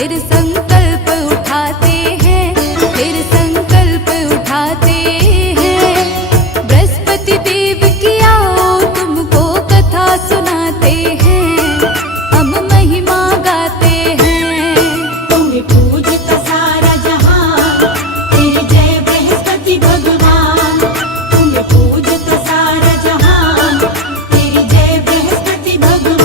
फिर संकल्प उठाते हैं, फिर संकल्प उठाते हैं। बृहस्पति देव की आओ तुमको कथा सुनाते हैं, हम महिमा गाते हैं। तुम्हें पूजता सारा जहां, तेरी जय बृहस्पति भगवान। तुम्हें पूजता सारा जहां, तेरी जय बृहस्पति भगवान।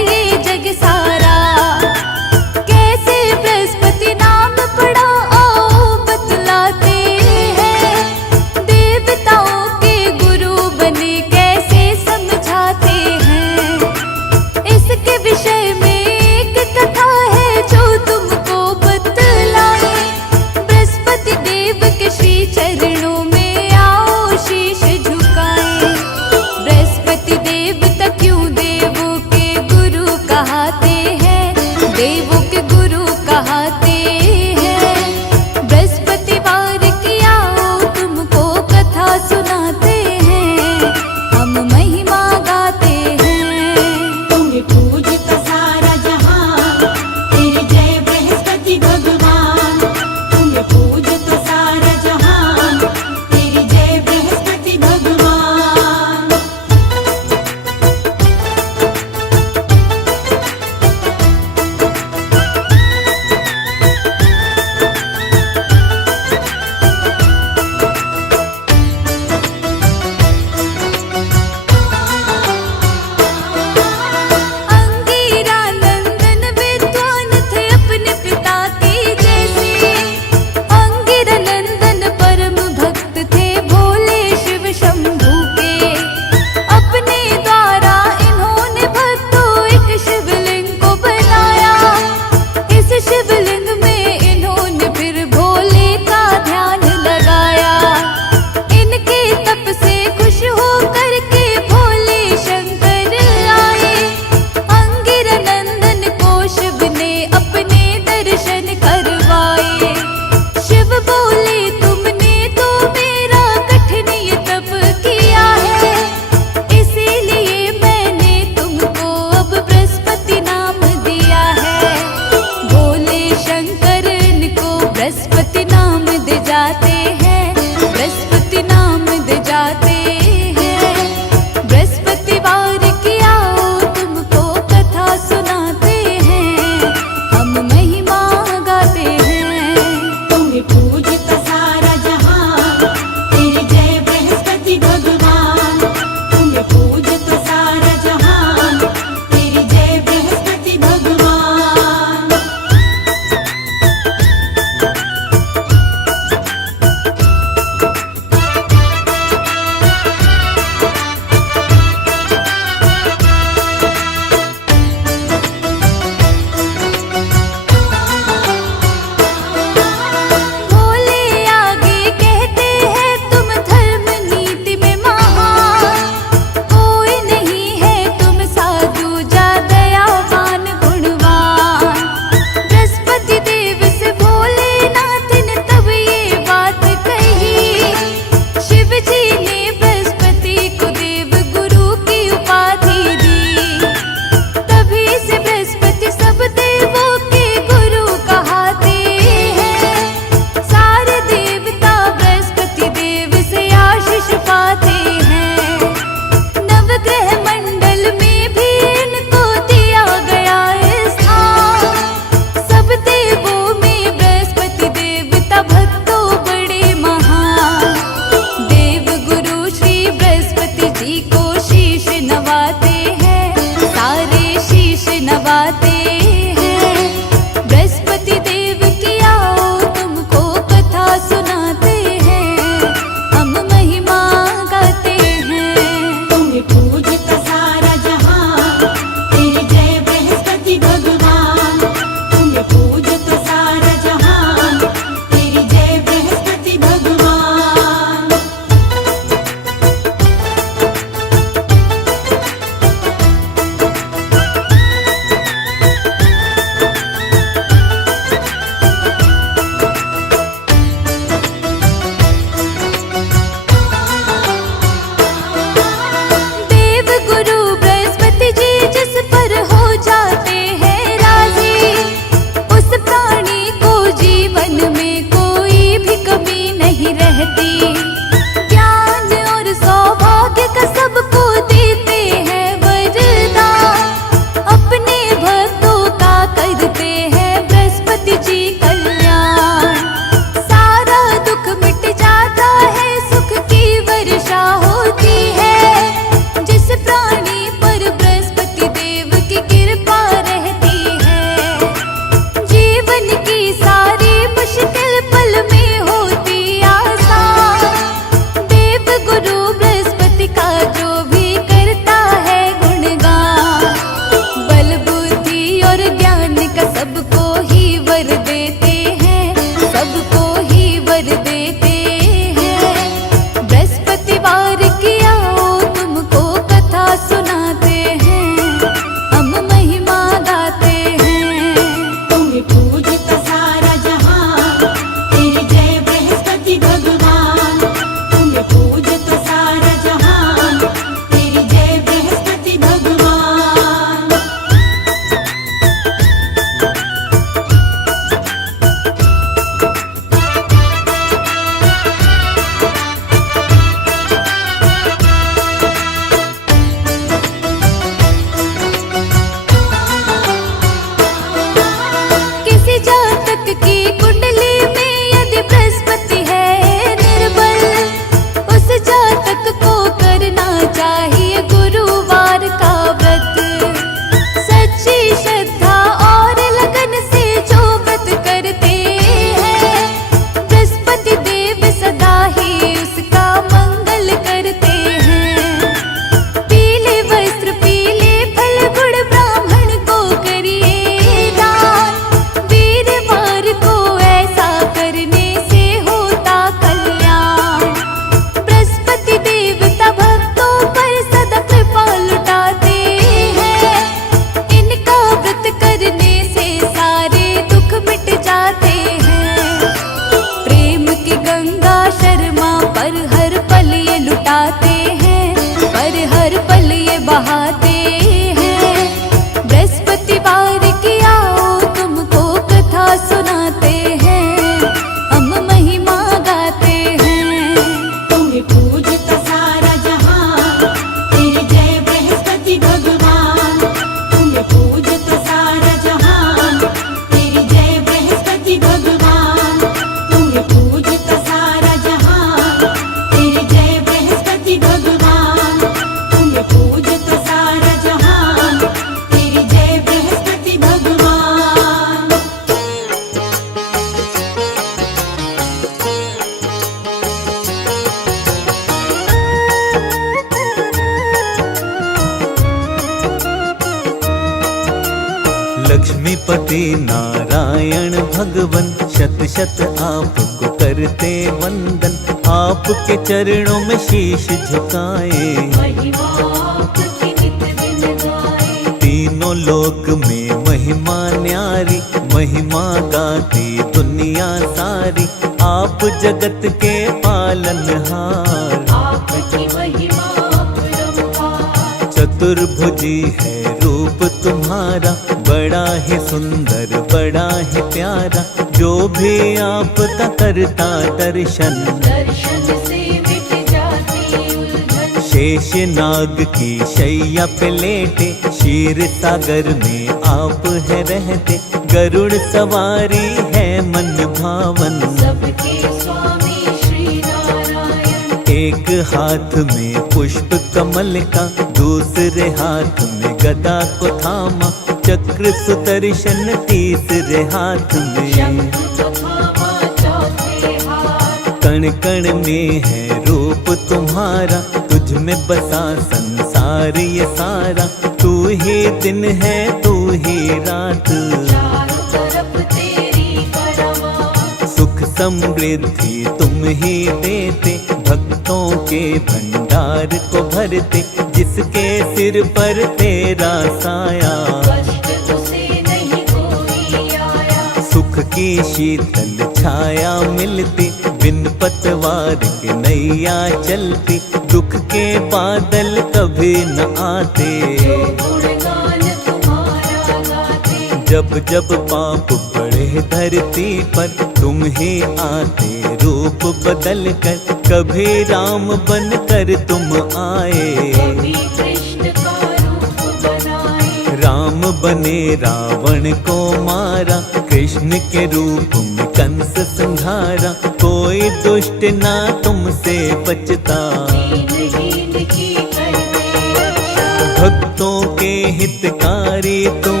लक्ष्मीपति नारायण भगवन शत शत आपको करते वंदन। आपके चरणों में शीश झुकाए, महिमा आपकी नित दिन गाए। तीनों लोक में महिमा न्यारी, महिमा गाती दुनिया सारी। आप जगत के पालनहार, आपकी महिमा अपरंपार। चतुर्भुजी है रूप तुम्हारा, बड़ा ही सुंदर बड़ा ही प्यारा। जो भी आपका करता दर्शन, दर्शन से मिट जाती उलझन। शेष नाग की शैया पे लेटे, क्षीर सागर में आप है रहते। गरुड़ सवारी है मन भावन, सबके स्वामी श्री नारायण। एक हाथ में पुष्प कमल का, दूसरे हाथ में गदा को थामा। चक्र सुदर्शन तीसरे हाथ में, शंख थामा चौथे हाथ। कण कण में है रूप तुम्हारा। तुझ में बसा संसार ये सारा। तू ही दिन है तू ही रात, चारों तरफ तेरी परवाह। सुख समृद्धि तुम ही देते। भक्तों के भंडार को भरते, जिसके सिर पर तेरा साया। कष्ट उसे नहीं कोई आया। सुख की शीतल छाया मिलती, बिन पतवार के नैया चलती। दुख के बादल कभी न आते, जो गुणगान तुम्हारा गाते। जब जब पाप बढ़े धरती पर, तुम ही आते रूप बदल कर। कभी राम बन कर तुम आए, कभी कृष्ण का रूप बनाए। राम बने रावण को मारा। कृष्ण के रूप में कंस संहारा। कोई दुष्ट ना तुमसे बचता, दीनहीन की करते रक्षा। भक्तों के हितकारी तुम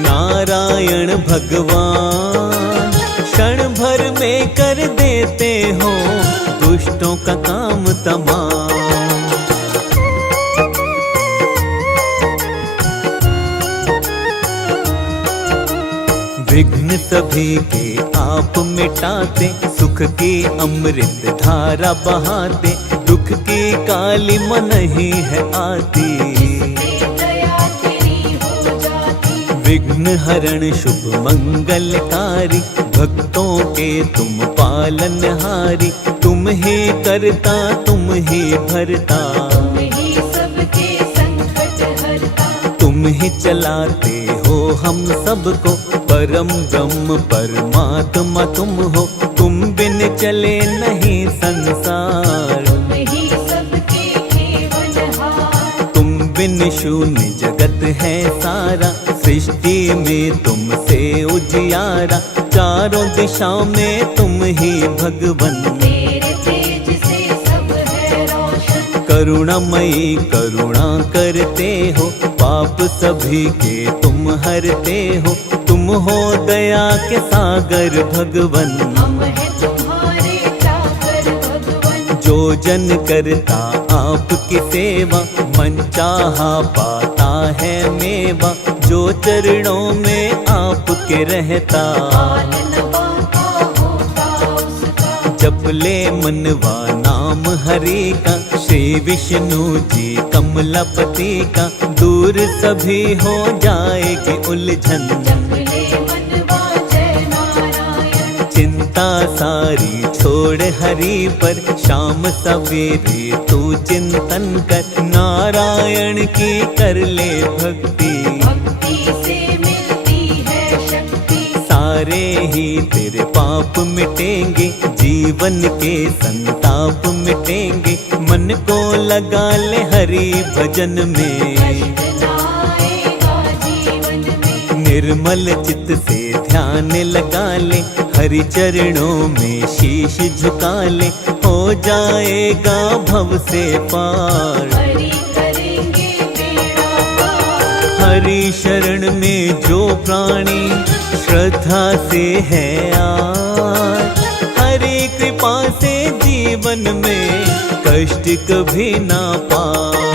नारायण भगवान। क्षण भर में कर देते हो दुष्टों का काम तमाम। विघ्न सभी के आप मिटाते, सुख की अमृत धारा बहाते। दुख की काली मन ही है आती, दया तेरी हो जाती। विघ्न हरण शुभ मंगलकारी। भक्तों के तुम पालनहारी। तुम ही करता तुम ही भरता, तुम ही सबके संकट हरता। तुम ही चलाते हो हम सबको। परम ब्रह्म परमात्मा तुम हो, तुम बिन चले नहीं संसार। तुम ही सबके जीवनहार। तुम बिन शून्य जगत है सारा। सृष्टि में तुमसे उजियारा। चारों दिशा में तुम ही भगवन। तेरे तेज से सब है रोशन। करुणामयी करुणा करते हो, पाप सभी के तुम हरते हो। तुम हो दया के सागर भगवन। हम हैं तुम्हारे चाकर भगवन। जो जन करता आपकी सेवा, मन चाहा पाता है मेवा। जो चरणों में आपके रहता, पालन पाता होता उसका। जप ले मनवा नाम हरि का। श्री विष्णु जी कमलापति का, दूर सभी हो जाएगी उलझन। जप ले मनवा जय नारायण। चिंता सारी छोड़ हरि पर, शाम सवेरे तू चिंतन कर। नारायण की कर ले भक्ति, भक्ति से मिलती है शक्ति। सारे ही तेरे पाप मिटेंगे। जीवन के संताप मिटेंगे। मन को लगा ले हरि भजन में, कष्ट ना आएगा जीवन में। निर्मल चित्त से ध्यान लगा ले। हरि चरणों में शीश झुका ले। हो जाएगा भव से पार। हरि करेंगे बेड़ा पार। हरि शरण में जो प्राणी श्रद्धा से है आज, हरि कृपा से जीवन में कष्ट कभी ना पाए।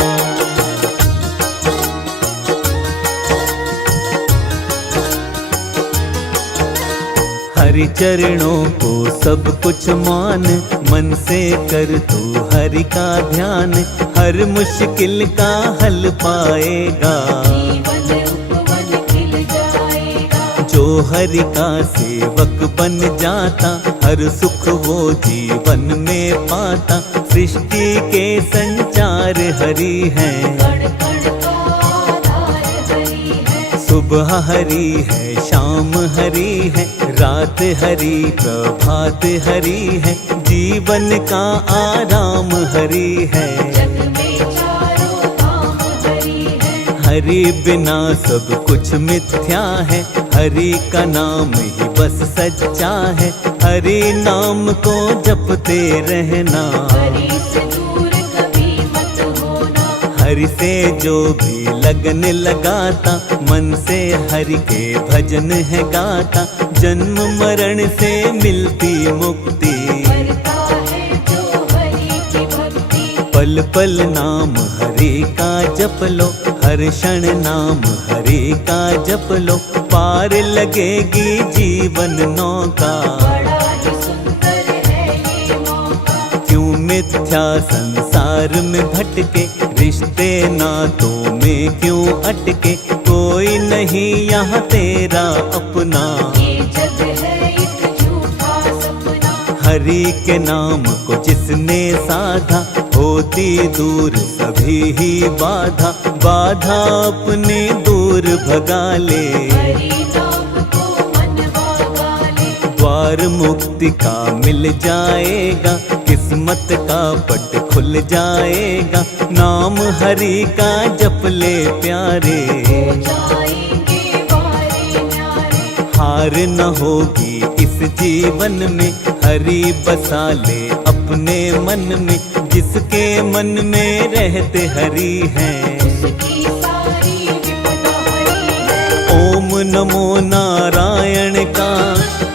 हरि चरणों को सब कुछ मान, मन से कर तू हरि का ध्यान, हर मुश्किल का हल पाएगा। जीवन उपवन खिल जाएगा। जो हरि का सेवक बन जाता, हर सुख वो जीवन में पाता। सृष्टि के संचार हरि है, कण कण का आधार हरि है। सुबह हरि है, शाम हरि है, रात हरि, प्रभात हरि है, जीवन का आराम हरि है। जग में चारों धाम हरि है। हरि बिना सब कुछ मिथ्या है, हरि का नाम ही बस सच्चा है। हरि नाम को जपते रहना, हरि से दूर कभी मत होना। हरि से जो भी लगन लगाता, मन से हरि के भजन है गाता। जन्म मरण से मिलती मुक्ति, करता है जो हरि की भक्ति। पल पल नाम हरि का जप लो, हर क्षण नाम हरि का जप लो। पार लगेगी जीवन नौका, बड़ा ही सुंदर है ये मौका। क्यों मिथ्या संसार में भटके, रिश्ते नातों में क्यों अटके। कोई नहीं यहाँ तेरा अपना, ये जग है एक झूठा सपना। हरि के नाम को जिसने साधा, होती दूर सभी ही बाधा। बाधा अपने दूर भगा ले, हरि नाम को मनवा गाले। द्वार मुक्ति का मिल जाएगा, किस्मत का पट खुल जाएगा। नाम हरि का जप ले प्यारे, हो जाएंगे वारे न्यारे। हार न होगी इस जीवन में, हरि बसा ले अपने मन में। जिसके मन में रहते हरि हैं, उसकी सारी विपदा हरि है। ओम नमो नारायण का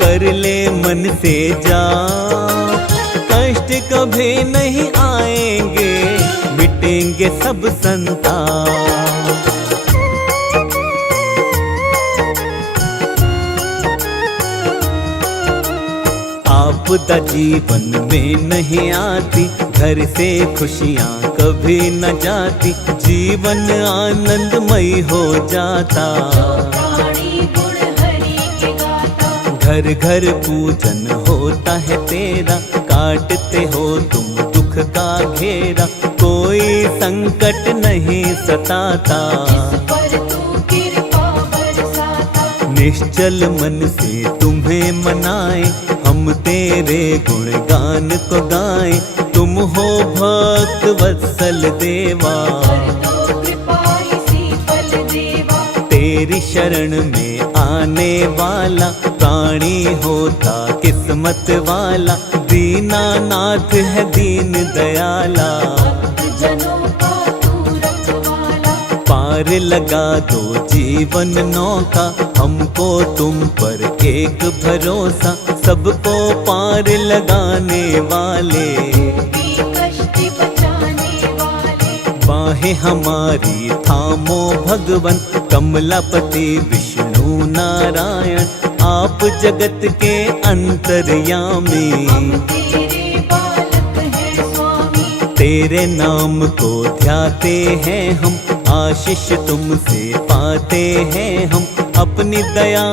कर ले मन से जा। कष्ट कभी नहीं आएंगे, मिटेंगे सब संताप। आपदा जीवन में नहीं आती, घर से खुशियाँ कभी न जाती। जीवन आनंदमय हो जाता, प्राणी गुण हरि के गाता। घर घर पूजन होता है तेरा। काटते हो तुम दुख का घेरा, कोई संकट नहीं सताता। जिस पर तू कृपा बरसाता। निश्चल मन से तुम्हें मनाए, हम तेरे गुणगान को गाएं। तुम हो भक्त वत्सल देवा, कर दो कृपा इसी फल देवा। तेरी शरण में आने वाला प्राणी होता किस्मत वाला। दीनानाथ है दीन दयाला, भक्त जनों का तू रखवाला। पार लगा दो जीवन नौका, हमको तुम पर एक भरोसा। सबको पार लगाने वाले, भी कष्ट बचाने वाले। बाहें हमारी थामो भगवन। कमलापति विष्णु नारायण, आप जगत के अंतर्यामी। हम तेरे बालक हैं स्वामी। तेरे नाम को ध्याते हैं हम, आशीष तुमसे पाते हैं हम। अपनी दया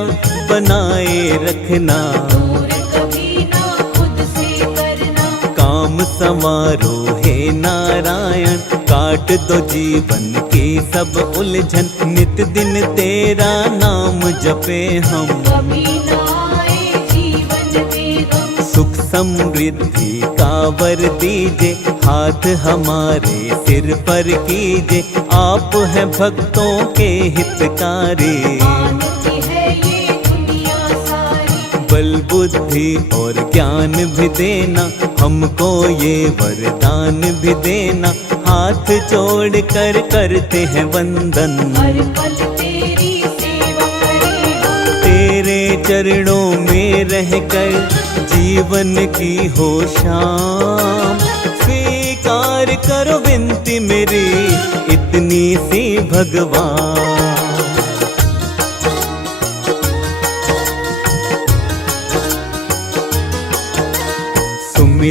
बनाए रखना, दूर कभी ना खुद से करना। काम संवारो हे नारायण। काट दो जीवन की सब उलझन, नित दिन तेरा नाम जपे हम। कभी ना आए जीवन में गम। सुख समृद्धि का वर दीजे, हाथ हमारे सिर पर कीजे। आप हैं भक्तों के हितकारी, मानती है ये दुनिया सारी। बल बुद्धि और ज्ञान भी देना, हमको ये वरदान भी देना। हाथ जोड़ कर करते हैं वंदन, हर पल तेरी सेवा करेगा। तेरे चरणों में रहकर जीवन की हो शाम। स्वीकार करो विनती मेरी इतनी सी भगवान।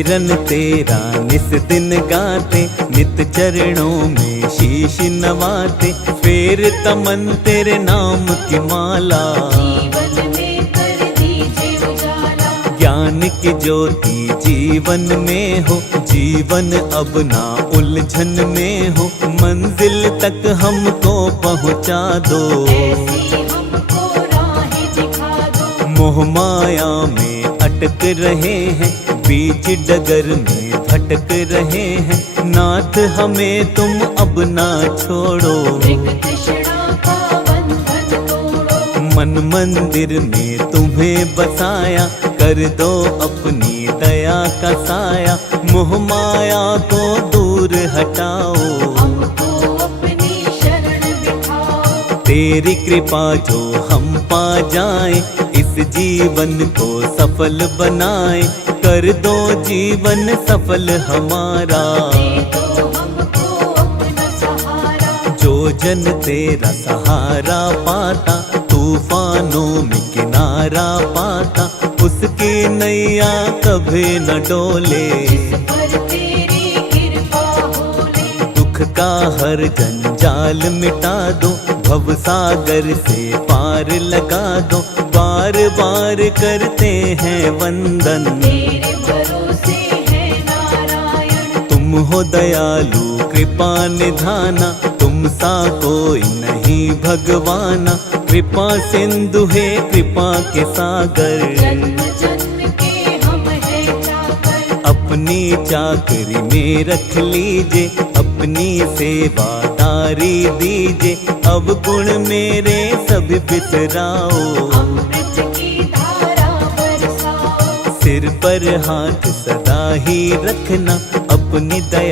सिमरन तेरा निस दिन गाते, नित चरणों में शीश नवाते, फेर तमन तेरे नाम की माला। जीवन में कर दीजिए उजाला, ज्ञान की ज्योति जीवन में हो, जीवन अब ना उलझन में हो, मंजिल तक हमको पहुँचा दो। ऐसी हमको राहें दिखा दो। मोह माया में अटक रहे हैं, बीच डगर में भटक रहे हैं, नाथ हमें तुम अब ना छोड़ो। मृग तृष्णा का बंधन तोड़ो, मन मंदिर में तुम्हें बसाया, कर दो अपनी दया का साया, मोह माया को दूर हटाओ। हमको अपनी शरण बिठाओ। तेरी कृपा जो हम पा जाएं, इस जीवन को सफल बनाए, कर दो जीवन सफल हमारा। दे दो हमको अपना सहारा, जो जन तेरा सहारा पाता, तूफानों में किनारा पाता, उसकी नैया कभी न डोले। जिस पर तेरी कृपा होले, दुख का हर जंजाल मिटा दो, भव सागर से पार लगा दो, बार बार करते हैं वंदन। तेरे भरोसे है नारायण, तुम हो दयालु कृपा निधाना, तुम सा कोई नहीं भगवाना, कृपा सिंधु है कृपा के सागर। जन्म जन्म के हम है चाकर, अपनी चाकरी में रख लीजिए, अपनी सेवादारी दीजिए, अब गुण मेरे सभी बिसराओ। अमृत की धारा बरसाओ। सिर पर हाथ सदा ही रखना, अपनी दया